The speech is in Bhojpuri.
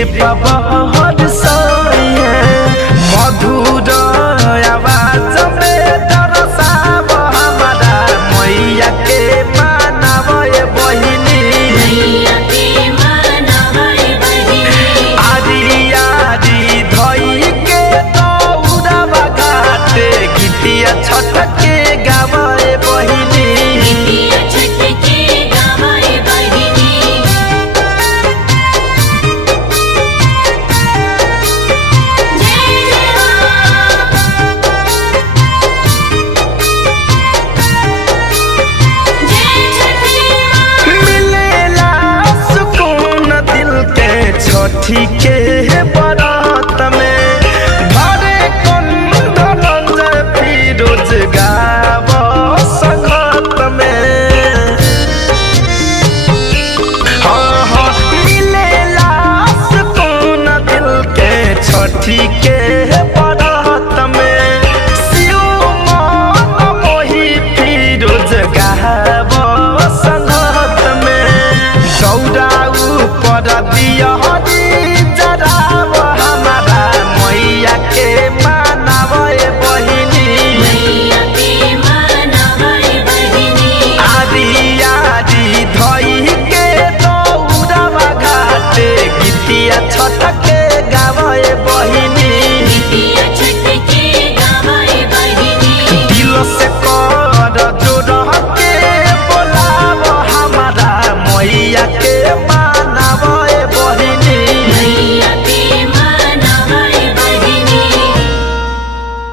कृपा बरसाए मधुर आवाज में दरसाव हमारा मैया के मानवए बहिनी आरी आरी धई के दौड़ावा घाटे गीतिया छठ के गावे बहिनी छठी के बरात में भरे कंदन जय फिरोज गाव संगत में हाँ हाँ मिलेला सुकून दिल के छठी के बरात में शिव मन मोहि फिरोज गाव संगत में दौड़ा ऊपर दिया छठ के गावे बहिनी दिल से कर जोड़